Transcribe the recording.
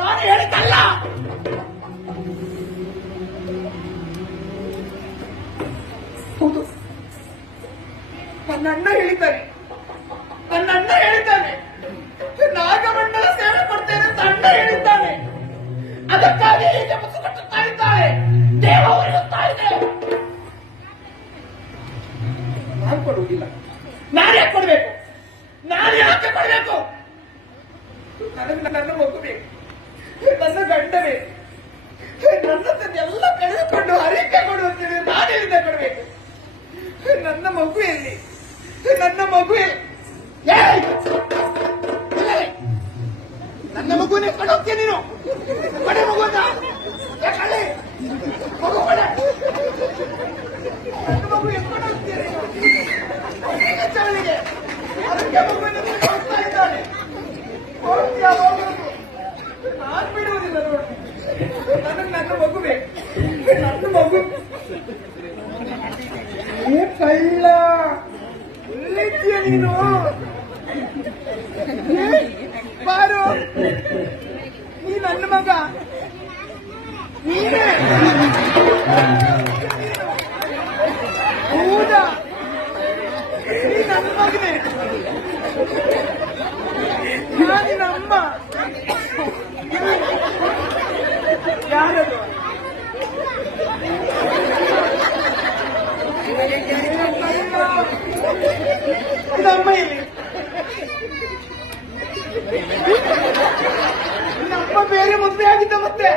ನಾನು ಹೇಳಿದ್ದಲ್ಲ. ಹೌದು, ನನ್ನ ಅಣ್ಣ ಹೇಳಿದ್ದಾನೆ, ನಾಗಮಂಡಲ ಸೇವೆ ಕೊಡ್ತೇನೆ ಅಂತ ಅಣ್ಣ ಹೇಳಿದ್ದಾನೆ. ಅದಕ್ಕಾಗಿ ಹೀಗೆ ಮುಸು ಕಟ್ಟುತ್ತಾ ಇದ್ದಾಳೆ, ದೇಹ ಉರಿಯುತ್ತಾ ಇದೆ. ನಾನು ಕೊಡುವುದಿಲ್ಲ. ನಾನು ಯಾಕೆ ಕೊಡಬೇಕು? ನನಗೆ ನನ್ನ ಮಗು ಬೇಕು, ನನ್ನ ಗಂಡ ಬೇಕು. ನನ್ನದನ್ನೆಲ್ಲ ಕಳೆದುಕೊಂಡು ಹರಿಕೆ ಕೊಡುವಂತೇಳಿ ನಾನು ಹೇಳಿದ್ದೆ ಕೊಡಬೇಕು. ನನ್ನ ಮಗು ಎಲ್ಲಿ? ನನ್ನ ಮಗುನೇ ಕೊಡೋಗ್ತೀಯ ನೀನು? ಕೊಡೆ ಮಗುವನ್ನ, ಮಗು ಕೊಡೆ. ನನ್ನ ಮಗು ಎತ್ಕೊಂಡು ಹೋಗ್ತೀರಿ ಚವಳಿಗೆ. ಅದಕ್ಕೆ ಮಗುವಿನ ಹೋಗ್ತಾ ಇದ್ದಾನೆ. ನಾನು ಬಿಡುವುದಿಲ್ಲ ನೋಡಿ. ನನಗೆ ನನ್ನ ಮಗು ಬೇಕು, ನನ್ನ ಮಗು. ಕಳ್ಳ ಎಲ್ಲಿದ್ದೀಯ ನೀನು? ಬಾರು, ನೀ ನನ್ನ ಮಗ, ನೀನೇ. ಹೌದಾ? ನೀ ನನ್ನ ಮಗನೇ, ನಾನಿನ ಅಮ್ಮ. ಯಾರದು? ಇದಮ್ಮ ಇಲ್ಲಿ. ನಮ್ಮ ಬೇರೆ ಮದುವೆ ಆಗಿದ್ದ ಮತ್ತೆ